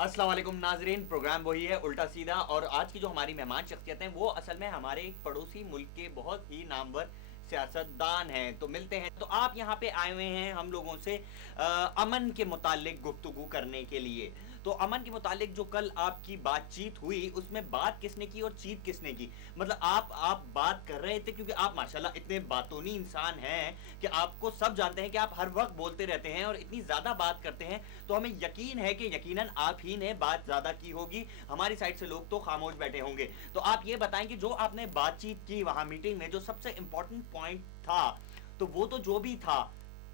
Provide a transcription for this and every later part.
अस्सलाम वालेकुम नाजरीन, प्रोग्राम वही है उल्टा सीधा। और आज की जो हमारी मेहमान शख्सियत हैं वो असल में हमारे एक पड़ोसी मुल्क के बहुत ही नामवर सियासतदान हैं। तो मिलते हैं। तो आप यहाँ पे आए हुए हैं हम लोगों से अमन के मुतालिक गुफ्तगू करने के लिए। तो अमन के मुतालिक जो कल आपकी बातचीत हुई उसमें बात किसने की और चीत किसने की? मतलब आप बात कर रहे थे क्योंकि आप माशाल्लाह इतने बातूनी इंसान हैं कि आपको सब जानते हैं कि आप हर वक्त बोलते रहते हैं और इतनी ज़्यादा बात करते हैं। तो हमें यकीन है कि यकीनन आप ही ने बात ज़्यादा की होगी, हमारी साइड से लोग तो खामोश बैठे होंगे। तो आप ये बताएं कि जो आपने बातचीत की वहाँ मीटिंग में, जो सबसे इंपॉर्टेंट पॉइंट था, तो वो तो जो भी था,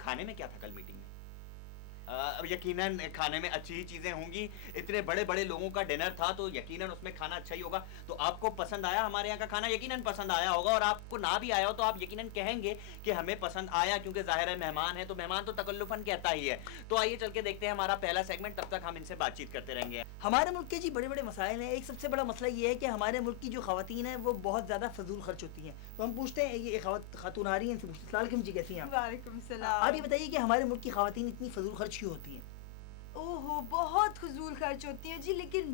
खाने में क्या था कल मीटिंग में? यकीनन खाने में अच्छी ही चीजें होंगी। इतने बड़े बड़े लोगों का डिनर था तो यकीनन उसमें खाना अच्छा ही होगा। तो आपको पसंद आया हमारे यहाँ का खाना? यकीनन पसंद आया होगा। और आपको ना भी आया हो तो आप यकीनन कहेंगे कि हमें पसंद आया, क्योंकि जाहिर है मेहमान है तो मेहमान तो तकल्लुफन कहता ही है। तो आइए चल के देखते हैं हमारा पहला सेगमेंट, तब तक हम इनसे बातचीत करते रहेंगे। हमारे मुल्क के जी बड़े बड़े मसाइल हैं। एक सबसे बड़ा मसला ये है कि हमारे मुल्क की जो खवातीन हैं वो बहुत ज़्यादा फजूल खर्च होती हैं। तो हम पूछते हैं, ये खातून आ रही हैं, इनसे पूछते हैं, सलाम जी, कैसी हैं आप? वालेकुम सलाम। आप ये बताइए कि हमारे मुल्क की खवातीन इतनी फजूल खर्च क्यों होती हैं? ओहो, बहुत फजूल खर्च होती है जी। लेकिन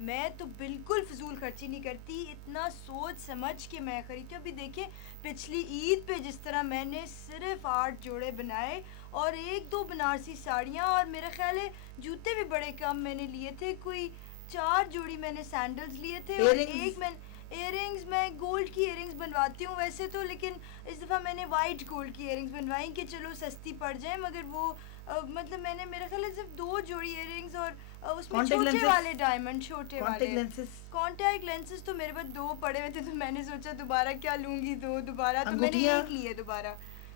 मैं तो बिल्कुल फजूल खर्ची नहीं करती। इतना सोच समझ के मैं खरीदती हूँ। अभी देखिए, पिछली ईद पे जिस तरह मैंने सिर्फ 8 जोड़े बनाए और 1-2 बनारसी साड़ियाँ, और मेरा ख्याल है जूते भी बड़े कम मैंने लिए थे। कोई 4 जोड़ी मैंने सैंडल्स लिए थे और एक मैं इयरिंग्स, मैं गोल्ड की इयरिंग्स बनवाती हूँ वैसे तो, लेकिन इस दफ़ा मैंने वाइट गोल्ड की इयरिंग्स बनवाई कि चलो सस्ती पड़ जाए। मगर वो मतलब मैंने, मेरा ख्याल है सिर्फ 2 जोड़ी इयरिंग्स और उसमें छोटे वाले डायमंड, छोटे वाले कॉन्टैक्ट लेंसेज तो मेरे पास 2 पड़े हुए थे। तो मैंने सोचा दोबारा क्या लूँगी, 2 दोबारा, तो मैंने 1 लिए दोबारा।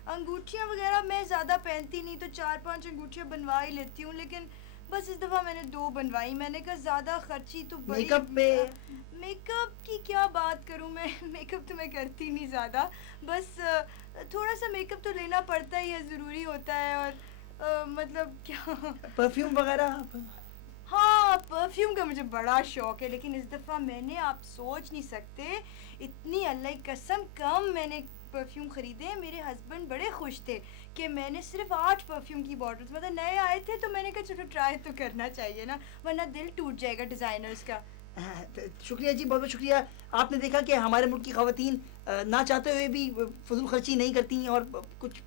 अंगूठियाँ वगैरह मैं ज़्यादा पहनती नहीं, तो 4-5 अंगूठियाँ बनवा ही लेती हूँ, लेकिन बस इस दफ़ा मैंने 2 बनवाई। मैंने कहा ज़्यादा खर्ची तो बड़ी। मेकअप की क्या बात करूँ मैं मेकअप तो मैं करती नहीं ज़्यादा, बस थोड़ा सा मेकअप तो लेना पड़ता ही है, ज़रूरी होता है। और मतलब क्या परफ्यूम वगैरह? हाँ, परफ्यूम का मुझे बड़ा शौक है, लेकिन इस दफ़ा मैंने, आप सोच नहीं सकते, इतनी अल्लाह की कसम कम मैंने परफ्यूम ख़रीदे। मेरे हस्बैंड बड़े खुश थे कि मैंने सिर्फ 8 परफ्यूम की बॉटल्स, मतलब नए आए थे तो मैंने कहा चलो ट्राई तो करना चाहिए ना, वरना दिल टूट जाएगा डिज़ाइनर्स का। शुक्रिया जी, बहुत बहुत शुक्रिया। आपने देखा कि हमारे मुल्क की ख़वातीन ना चाहते हुए भी फजूल खर्ची नहीं करती और कुछ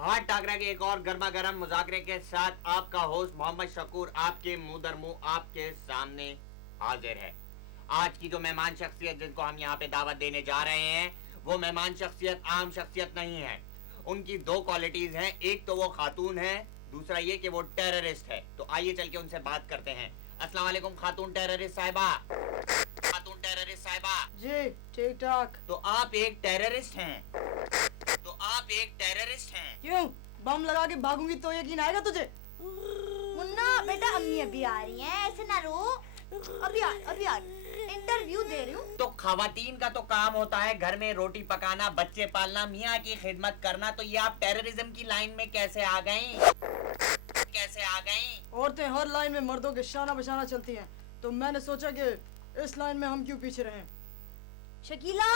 हाथ टाकरा के एक और गर्मा गर्म मुजाकरे के साथ आपका होस्ट मोहम्मद शकूर आपके मुंह दर मुंह आपके सामने हाजिर है। आज की जो मेहमान शख्सियत जिनको हम यहाँ पे दावत देने जा रहे हैं, वो मेहमान शख्सियत आम शख्सियत नहीं है। उनकी 2 क्वालिटीज हैं, एक तो वो खातून है, दूसरा ये कि वो टेररिस्ट है। तो आइए चल के उनसे बात करते हैं। अस्सलाम वालेकुम खातून टेररिस्ट साहिबा। खातून टेररिस्ट साहिबा जी, ठीक ठाक। तो आप एक टेररिस्ट हैं? तो आप एक टेररिस्ट हैं? क्यों, बम लगा के भागूंगी तो यकीन आएगा तुझे? मुन्ना बेटा, अम्मी अभी आ रही हैं, ऐसे ना रो। अभी आ इंटरव्यू दे रही हूँ। तो खवातीन का तो काम होता है घर में रोटी पकाना, बच्चे पालना, मियाँ की खिदमत करना। तो ये आप टेररिज्म की लाइन में कैसे आ गईं? कैसे आ गईं? औरतें हर लाइन में मर्दों के शाना बशाना चलती हैं, तो मैंने सोचा कि इस लाइन में हम क्यों पीछे रहें। शकीला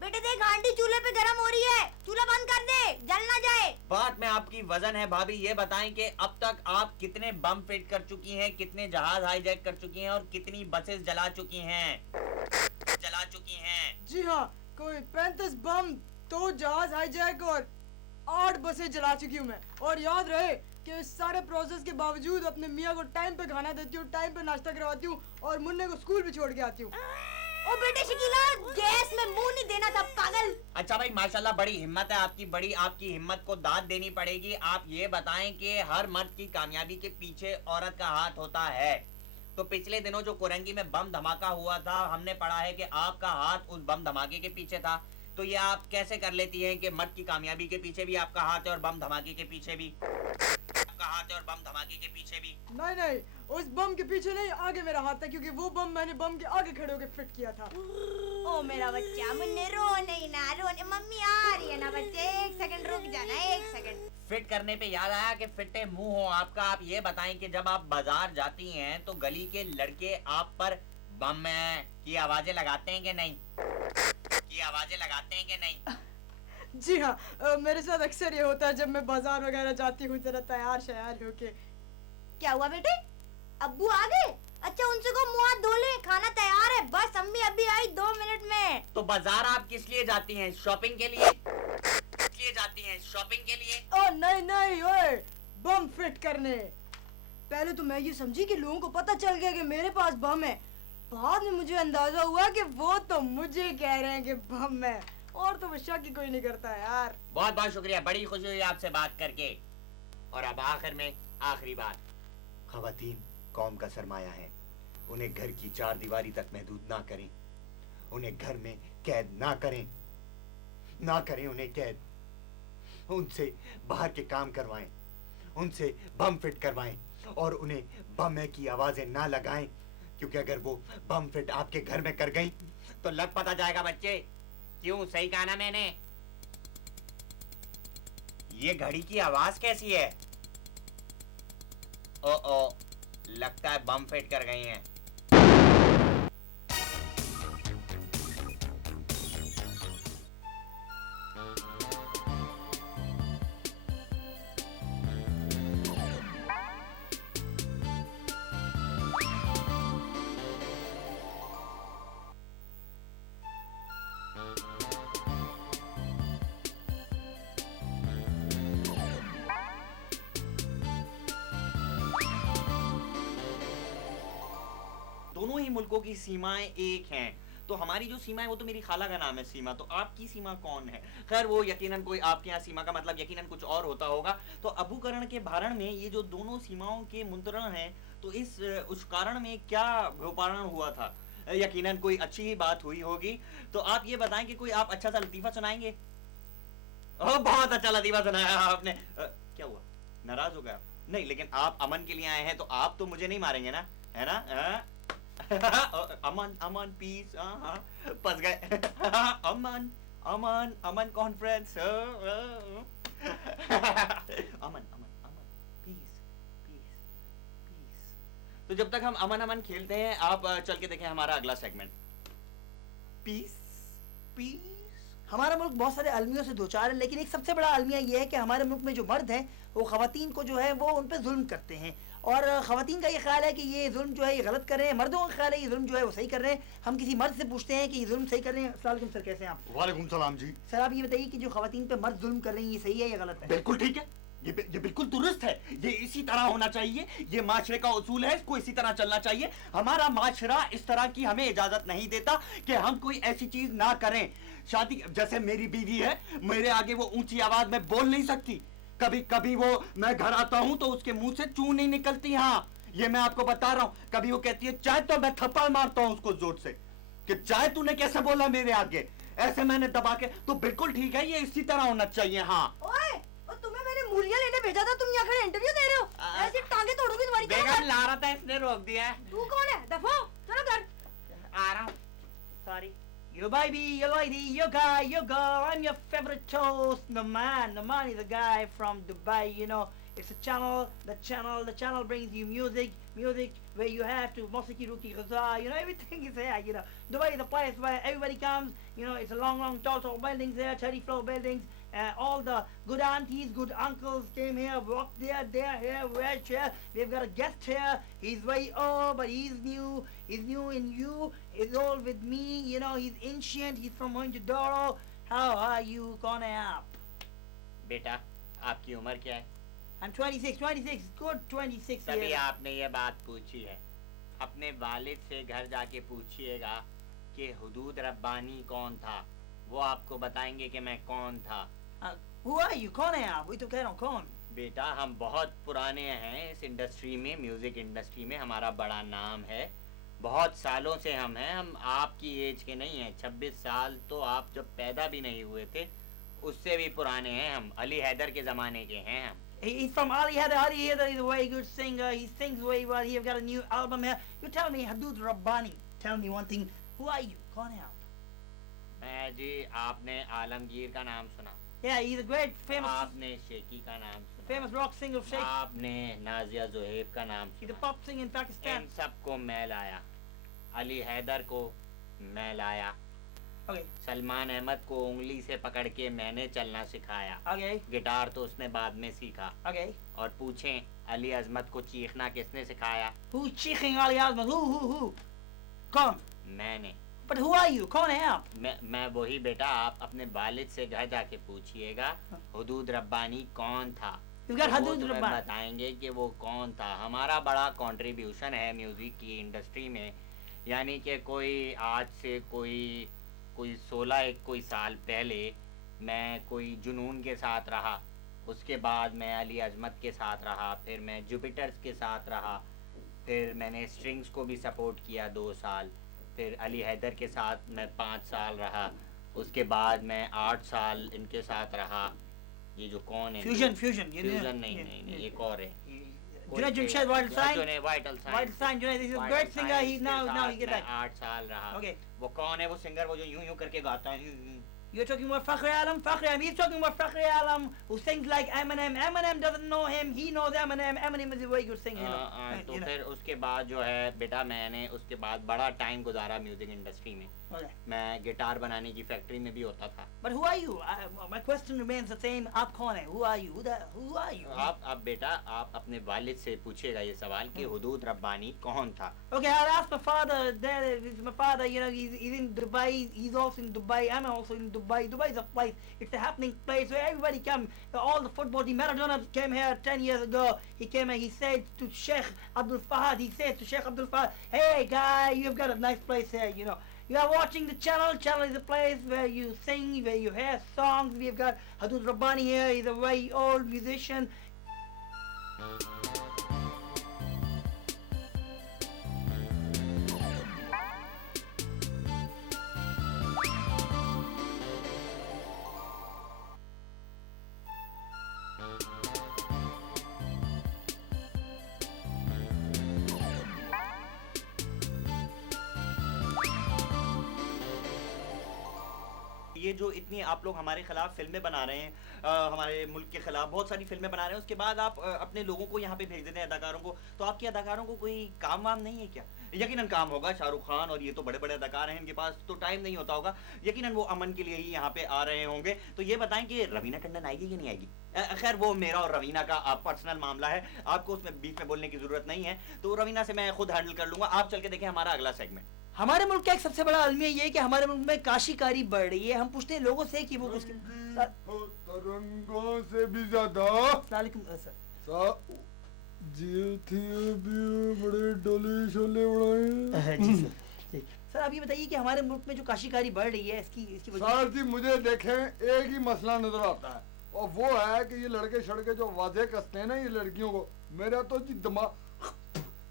बेटे देख, हांडी चूल्हे पे गरम हो रही है, चूल्हा बंद कर दे, जल ना जाए। बात में आपकी वजन है भाभी। ये बताएं कि अब तक आप कितने बम फिट कर चुकी हैं, कितने जहाज हाईजैक कर चुकी हैं और कितनी बसेस जला चुकी हैं? जी हाँ, कोई 35 बम, 2 जहाज हाईजैक और 8 बसें जला चुकी हूँ मैं। और याद रहे कि इस सारे प्रोसेस के बावजूद अपने मियाँ को टाइम पे खाना देती हूँ, टाइम पे नाश्ता करवाती हूँ और मुन्ने को स्कूल भी छोड़ के आती हूँ। ओ बेटे शकीला, गैस में मुंह नहीं देना था पागल। अच्छा भाई, माशाल्लाह बड़ी हिम्मत है आपकी, बड़ी आपकी हिम्मत को दाद देनी पड़ेगी। आप ये बताएं कि हर मर्द की कामयाबी के पीछे औरत का हाथ होता है। तो पिछले दिनों जो कोरंगी में बम धमाका हुआ था, हमने पढ़ा है कि आपका हाथ उस बम धमाके के पीछे था। तो ये आप कैसे कर लेती हैं कि मर्द की कामयाबी के पीछे भी आपका हाथ है और बम धमाके के पीछे भी आपका हाथ है और बम धमाके के पीछे भी? नहीं, उस बम के पीछे नहीं, आगे मेरा हाथ है, क्योंकि वो बम मैंने बम के आगे खड़े होकर फिट किया था। ओ मेरा बच्चा, मुन्ने रो नहीं ना, रोने मम्मी आ रही है ना बच्चे, 1 सेकंड रुक जाना, 1 सेकंड। फिट करने पे याद आया कि फिटे मुंह हो आपका। आप ये बताएं कि जब आप बाजार जाती हैं तो गली के लड़के आप पर बम की आवाजें लगाते हैं कि नहीं? की आवाजें लगाते हैं कि नहीं? जी हाँ, मेरे साथ अक्सर ये होता है जब मैं बाजार वगैरह जाती हूँ जरा तैयार शयार होके। क्या हुआ बेटे, अब्बू आ गए? अच्छा उनसे को मुंह हाथ धो ले, खाना तैयार है, बस अम्मी अभी आई 2 मिनट में। तो बाजार आप किस लिए जाती हैं? शॉपिंग के लिए? किस लिए जाती हैं? शॉपिंग के लिए? ओ नहीं नहीं ओए, बम फिट करने। पहले तो मैं ये समझी कि लोगों को पता चल गया कि मेरे पास बम है, बाद में मुझे अंदाजा हुआ कि वो तो मुझे कह रहे हैं कि बम है, और तो शक ही कोई नहीं करता यार। बहुत बहुत शुक्रिया, बड़ी खुशी हुई आपसे बात करके। और अब आखिर में आखिरी बात, खवातीन कौम का सरमाया है, उन्हें घर की 4 दीवारी तक महदूद ना करें, उन्हें घर में कैद ना करें, ना करें उन्हें कैद, उनसे बाहर के काम करवाएं, उनसे बम फिट करवाएं और उन्हें बम की आवाजें ना लगाएं, क्योंकि अगर वो बम फिट आपके घर में कर गई तो लग पता जाएगा बच्चे। क्यों, सही कहा ना मैंने? ये घड़ी की आवाज कैसी है? ओ लगता है बम फिट कर गई हैं। दोनों ही मुल्कों की सीमाएं एक हैं, तो हमारी जो सीमा है वो तो मेरी खाला का नाम है सीमा, तो आपकी सीमा कौन है? खैर वो यकीनन कोई, आपके यहाँ सीमा का मतलब यकीनन कुछ और होता होगा। तो अबूकरण के भारण में ये जो दोनों सीमाओं के मुंतरण हैं, तो उस कारण में क्या भूपारण हुआ था? यकीनन कोई अच्छी ही बात हुई होगी। तो आप ये बताएं कि कोई आप अच्छा सा लतीफा सुनाएंगे? ओह बहुत अच्छा लतीफा सुनाया आपने। क्या हुआ, नाराज हो गया? नहीं, लेकिन आप अमन के लिए आए हैं तो आप तो मुझे नहीं मारेंगे ना, है ना? अमन अमन पीस, फंस गए। अमन अमन अमन कॉन्फ्रेंस। अमन अमन अमन पीस पीस पीस। तो जब तक हम अमन अमन खेलते हैं, आप चल के देखें हमारा अगला सेगमेंट, पीस पीस। हमारा मुल्क बहुत सारे अलमियों से दो चार है, लेकिन एक सबसे बड़ा अलमिया ये है कि हमारे मुल्क में जो मर्द हैं वो ख़वातीन को जो है वो उन पर जुल्म करते हैं, और ख़वातीन का ये ख्याल है कि ये जुल्म जो है ये गलत कर रहे हैं, मर्दों का ख्याल है ये जुल्म जो है वो सही कर रहे हैं। हम किसी मर्द से पूछते हैं कि ये जुल्म सही कर रहे हैं। अस्सलाम वालेकुम सर, कैसे हैं आप? वालेकुम सलाम जी। सर आप ये बताइए कि जो ख़वातीन पे मर्द जुल्म कर रहे हैं ये सही है या गलत है? बिल्कुल ठीक है, ये बिल्कुल दुरुस्त है, ये इसी तरह होना चाहिए, ये माशरे का उसूल है, इसको इसी तरह चलना चाहिए। हमारा माशरा इस तरह की हमें इजाजत नहीं देता कि हम कोई ऐसी चीज ना करें। शादी, जैसे मेरी बीवी है, मेरे आगे वो ऊंची आवाज में बोल नहीं सकती, कभी कभी वो, मैं घर आता हूं तो उसके मुंह से चू नहीं निकलती। हाँ, ये मैं आपको बता रहा हूं। कभी वो कहती है चाय, तो मैं थप्पड़ मारता हूं उसको जोर से कि चाय तूने कैसे बोला मेरे आगे, ऐसे मैंने दबा के। तो बिल्कुल ठीक है, ये इसी तरह होना चाहिए। हाँ ओए, और तुम्हें मैंने मूलियां लेने भेजा था, तुम यहाँ खड़े इंटरव्यू दे रहे हो? ऐसी टांगे तोड़ोगी तुम्हारी। बेगम ला रहा था, इसने रोक दिया है। तू कौन है? दफा हो, चलो घर। आ रहा हूँ, sorry. Your baby, your lady, your guy, your girl, I'm your favorite toast. The man is a guy from Dubai, you know. It's a channel, the channel brings you music where you have to, Mosiki Ruki Ghaza, you know, everything is there, you know. Dubai is a place where everybody comes, you know, it's a long, tall buildings there, 30 floor buildings. All the good aunties, good uncles came here, walked there, here, where, here. We've got a guest here. He's very old, but he's new. He's new in you. He's old with me. You know, he's ancient. He's from Mohenjo-daro. How are you? कौन है आप? बेटा, आपकी उम्र क्या है? I'm 26, good 26 तभी years. आपने ये बात पूछी है। अपने वालिद से घर जाके पूछिएगा कि हुदूद रब्बानी कौन था, वो आपको बताएंगे कि मैं कौन था। Who are you? कौन है आप? वही तो कह रहा हूँ, कौन? बेटा, हम बहुत पुराने हैं इस इंडस्ट्री में, म्यूजिक इंडस्ट्री में हमारा बड़ा नाम है, बहुत सालों से हम हैं। हम आपकी एज के नहीं हैं, 26 साल तो आप जब पैदा भी नहीं हुए थे, उससे भी पुराने हैं हम, अली हैदर के ज़माने के हैं हम। He's from Ali Haider. Ali Haider is a very good singer. He sings very well. He's got a new album here. You tell me, Hadood Rabbani. Tell me one thing. Who are you? कौन है आप? मैं जी, आपने आलमगीर का नाम सुना? Yeah, he's a great आपने shaky का नाम सुना? famous rock singer of Sheikh. आपने नाजिया जोहेब का नाम He's a सुना? pop singer in Pakistan. इन सबको मैं लाया, अली हैदर को मैं लाया, Okay. सलमान अहमद को उंगली से पकड़ के मैंने चलना सिखाया। Okay. गिटार तो उसने बाद में सीखा। Okay. और पूछें अली अजमत को चीखना किसने सिखाया? Who's cheating Ali Azman? Who? कौन? मैंने। But who are you? कौन है आप? मैं वही बेटा, आप अपने वालिद से घर जाके पूछिएगा हुदूद रब्बानी कौन था। You got तो वो Hudood तुम्हें Rabbani. बताएंगे कि वो कौन था। हमारा बड़ा कंट्रीब्यूशन है म्यूजिक की इंडस्ट्री में, यानी कि कोई आज से कोई 16 साल पहले मैं कोई जुनून के साथ रहा, उसके बाद मैं अली अजमत के साथ रहा, फिर मैं जुपिटर्स के साथ रहा, फिर मैंने स्ट्रिंग्स को भी सपोर्ट किया 2 साल, फिर अली हैदर के साथ मैं 5 साल रहा, उसके बाद मैं 8 साल इनके साथ रहा। ये जो कौन है? Fusion. फ्यूजन नहीं, एक और है। Junaid Jamshed Vital Sign. Vital Vital Sign. Junaid is a great singer. He now he get that. 8 साल रहा। Okay. वो कौन है वो सिंगर, वो जो यूं करके गाता है? You're talking about Fakhri Alam? Fakhri Alam. He's talking about Fakhri Alam, who sings like Eminem. Eminem doesn't know him. He knows Eminem. Eminem is a very good singer. तो You know. फिर उसके बाद जो है बेटा, मैंने उसके बाद बड़ा टाइम गुजारा म्यूजिक इंडस्ट्री में। Okay. मैं गिटार बनाने की फैक्ट्री में भी होता था। But who are you? My question remains the same. आप कौन है? Who are you? Who are you? आप बेटा, आप अपने वालिद से पूछिएगा ये सवाल कि हुदूद रब्बानी कौन था। Okay, I'll ask my father. My father, you know, he's in Dubai. He's also in Dubai. I'm also in Dubai. Dubai is a place. It's a happening place where everybody come. All the football team. Maradona came here 10 years ago. He came here. He said to Sheikh Abdul Fahad. He said to Sheikh Abdul Fahad, "Hey, guy, you've got a nice place here. You know, you are watching the channel. Channel is a place where you sing, where you hear songs. We've got Hudood Rabbani here. He's a very old musician." ये जो इतनी आप लोग हमारे खिलाफ फिल्में बना रहे हैं, हमारे मुल्क के खिलाफ बहुत सारी फिल्में बना रहे हैं, उसके बाद आप अपने लोगों को यहाँ पे भेज देते हैं, अदाकारों को, तो आपके अदाकारों को कोई काम वाम नहीं है क्या? यकीनन काम होगा, शाहरुख खान और ये तो बड़े बड़े अदाकार हैं, इनके पास तो टाइम नहीं होता होगा, यकीनन वो अमन के लिए ही यहाँ पे आ रहे होंगे। तो ये बताएं कि रवीना टंडन आएगी कि नहीं आएगी? खैर वो मेरा और रवीना का पर्सनल मामला है, आपको उसमें बीच में बोलने की जरूरत नहीं है, तो रवीना से मैं खुद हैंडल कर लूंगा। आप चल के देखें हमारा अगला सेगमेंट। हमारे मुल्क का एक सबसे बड़ा अलमिया ये है कि हमारे मुल्क में काशीकारी बढ़ रही है। हम पूछते हैं लोगों से कि वो कुछ तरंगों से भी ज्यादा सर जी थी अभी बड़े डोले शोले उड़ाए। जी सर। सर आप ये बताइए कि हमारे मुल्क में जो काशीकारी बढ़ रही है इसकी वजह। सर जी मुझे देखें एक ही मसला नजर आता है और वो है कि ये लड़के शड़के जो वाजे कसते हैं ना ये लड़कियों को, मेरा तो जी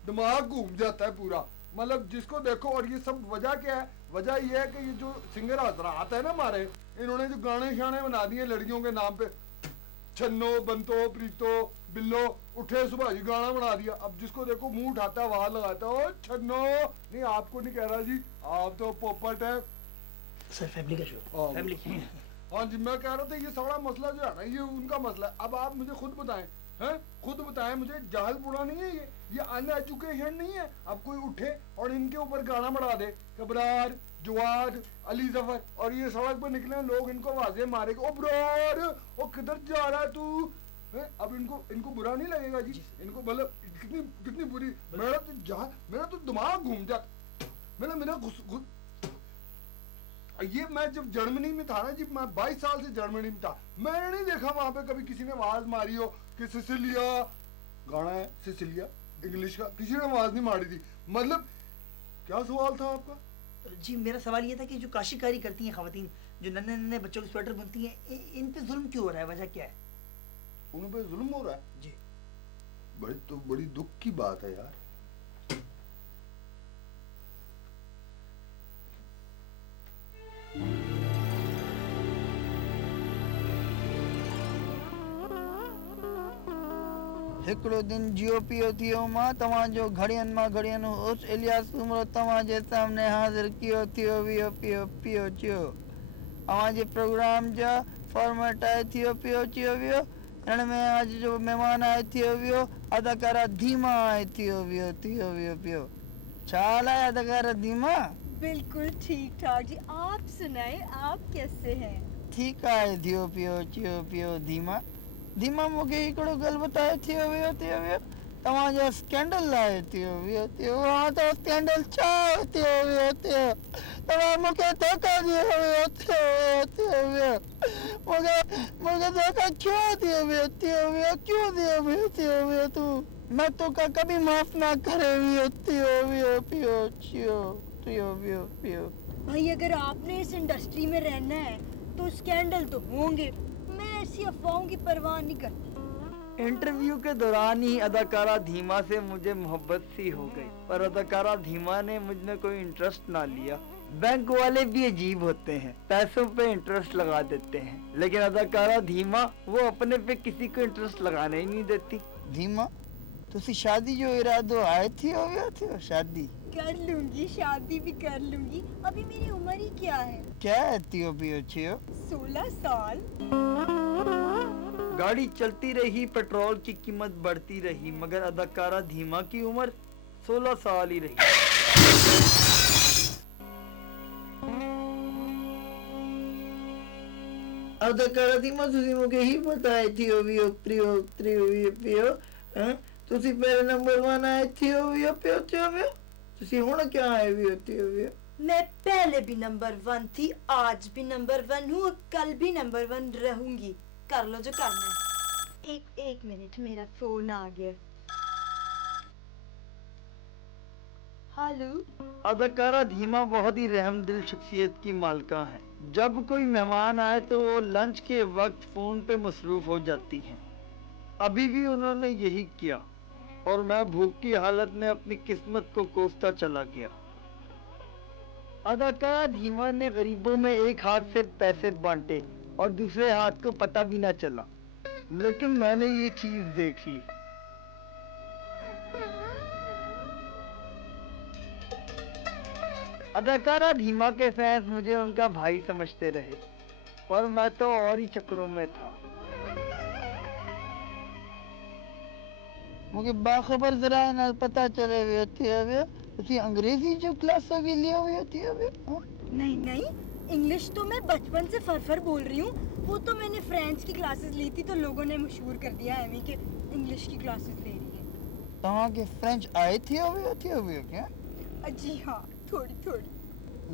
दिमाग घूम जाता है पूरा। मतलब जिसको देखो, और ये सब वजह क्या है? वजह ये है कि ये जो सिंगर हजरात है ना हमारे, इन्होंने जो गाने शाने बना दिए लड़कियों के नाम पे, छन्नो बंतो प्रीतो बिल्लो उठे सुबह जी गाना बना दिया। अब जिसको देखो मुंह उठाता है आवाज लगाता है, ओ छन्नो नहीं, आपको नहीं कह रहा जी, आप तो पोपट है सर। फैमिली का शो फैमिली। हाँ जी, मैं कह रहा था ये सारा मसला जो है ना ये उनका मसला है। अब आप मुझे खुद बताएं, हैं खुद बताएं मुझे, जाहल बुरा नहीं है ये अनएजुकेशन नहीं है। अब कोई उठे और इनके ऊपर गाना बढ़ा दे, कबरार जवाद अली जफर, और ये सड़क पे निकले लोग इनको वाजे मारेगा, ओ ब्रार ओ किधर जा रहा है तू? अब इनको बुरा नहीं लगेगा जी? इनको मतलब कितनी बुरी। मेरा तो दिमाग घूम जाता, मेरा ये मैं जब जर्मनी में था ना जी, मैं 22 साल से जर्मनी में था, मैंने नहीं देखा वहां पे कभी किसी ने आवाज मारी हो कि सिसिलिया गाना है, सिसिलिया इंग्लिश का, किसी ने आवाज नहीं मारी थी। मतलब क्या सवाल था आपका? जी मेरा सवाल ये था कि जो काशीकारी करती हैं खवातीन, जो नन्हे नन्हे बच्चों के स्वेटर बुनती हैं, इन पे जुल्म क्यों हो रहा है? वजह क्या है? उन पे जुल्म हो रहा है जी। बड़ी दुख की बात है यार। हिकिड़ो दिन जियो पियो थियो मां तव्हांजो घड़ियनि मां घड़ियनि होश इलियास उमिरि तव्हांजे सामने हाज़िर कियो थियो वियो पियो पियो चियो। अव्हांजे प्रोग्राम जा फॉर्मेट आहे थियो पियो चियो वियो। हिन में अॼु जो महिमान आहे थियो वियो अदाकारा धीमा आहे थियो वियो पियो। छा हाल आहे अदाकारा धीमा? बिल्कुल ठीक ठाक जी। आप सुनाए, आप कैसे हैं? ठीक आहे थियो पियो धीमा धीमा मूंखे हिकिड़ो ॻाल्हि ॿुधायो थियो वियो तव्हांजो स्कैंडल लाइ थियो वियो हा त स्कैंडल छा थियो तव्हां मूंखे धोखा ॾियो थियो मूंखे धोखा छो थियो वियो क्यों थियो वियो तूं मैं तोखा कभी माफ़ ना करे वियो पियो भाई अगर आपने इस इंडस्ट्री में रहना है तो स्कैंडल तो होंगे। मैं ऐसी अफवाहों की परवाह नहीं करती। इंटरव्यू के दौरान ही अदाकारा धीमा से मुझे मोहब्बत सी हो गई, पर अदाकारा धीमा ने मुझ में कोई इंटरेस्ट ना लिया। बैंक वाले भी अजीब होते हैं, पैसों पे इंटरेस्ट लगा देते हैं, लेकिन अदाकारा धीमा वो अपने पे किसी को इंटरेस्ट लगाने ही नहीं देती। धीमा तुसी शादी जो इरादो आए थियो शादी कर लूंगी, शादी भी कर लूंगी। अभी मेरी उम्र ही क्या है? क्या है थियो पियो 16 साल। गाड़ी चलती रही, पेट्रोल की कीमत बढ़ती रही, मगर अदाकारा धीमा की उम्र 16 साल ही रही। अदाकारा धीमा तुसी मूंखे ही बताए थियो पियो तुसी पहले नंबर 1 आए थियो पियो तुसी हुण क्या आए थियो मैं पहले भी नंबर 1 थी, आज भी नंबर 1 हूँ, कल भी नंबर 1 रहूंगी। कर लो जो करना है। एक मिनट, मेरा फोन आ गया। हेलो। अदाकारा धीमा बहुत ही रहमदिल शख्सियत की मालका है। जब कोई मेहमान आए तो वो लंच के वक्त फोन पे मसरूफ हो जाती हैं। अभी भी उन्होंने यही किया और मैं भूख की हालत में अपनी किस्मत को कोसता चला गया। अदाकारा धीमा ने गरीबों में एक हाथ से पैसे बांटे और दूसरे हाथ को पता भी ना चला, लेकिन मैंने ये चीज देख ली। अदाकारा धीमा के फैंस मुझे उनका भाई समझते रहे और मैं तो और ही चक्रों में था। मूंखे बाखबर ज़राए नाल पता चले वियो थियो तुसी अंग्रेजी जो क्लास भी लियो वियो थियो नहीं, इंग्लिश तो मैं बचपन से फर बोल रही हूँ। वो तो मैंने फ्रेंच की क्लासेस ली थी तो लोगों ने मशहूर कर दिया एमी के इंग्लिश की क्लासेस ले रही है। तव्हां के फ्रेंच आए थियो क्या? जी हाँ, थोड़ी।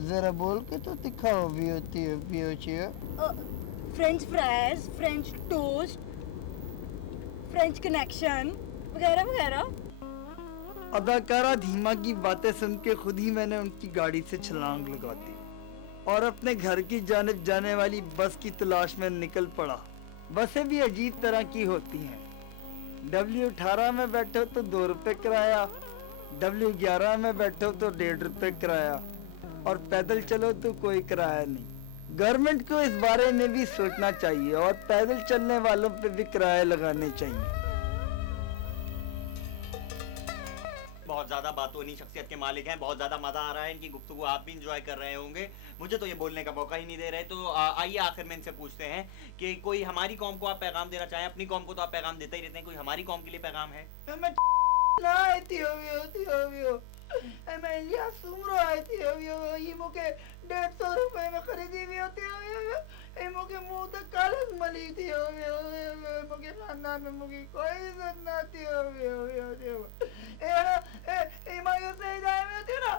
जरा बोल के तो दिखाओ वियो French fries, French toast, French connection वगैरह। अदाकारा धीमा की बातें सुन के खुद ही मैंने उनकी गाड़ी से छलांग लगा दी और अपने घर की जानिब जाने वाली बस की तलाश में निकल पड़ा। बसें भी अजीब तरह की होती हैं। W18 में बैठो तो 2 रुपए किराया, W11 में बैठो तो 1.5 रुपए किराया और पैदल चलो तो कोई किराया नहीं। गवर्नमेंट को इस बारे में भी सोचना चाहिए और पैदल चलने वालों पे भी किराए लगाने चाहिए। बहुत ज्यादा बातूनी शख्सियत के मालिक हैं, बहुत ज्यादा मजा आ रहा है इनकी गुफ्तगू, आप भी इंजॉय कर रहे होंगे। मुझे तो ये बोलने का मौका ही नहीं दे रहे। तो आइए आखिर में इनसे पूछते हैं कि कोई हमारी कौम को आप पैगाम देना चाहें। अपनी कौम को तो आप पैगाम देते ही रहते हैं, कोई हमारी कौम के लिए पैगाम है? मैं इलियास उमरो आए थियो ये मूंखे 150 रुपए में खरीदी वियो थियो ए मूंखे मुंह त कालस मली थियो मूंखे खाना में मूंखे कोई इज्जत ना थियो ए मां यो सही जाए में थियो ना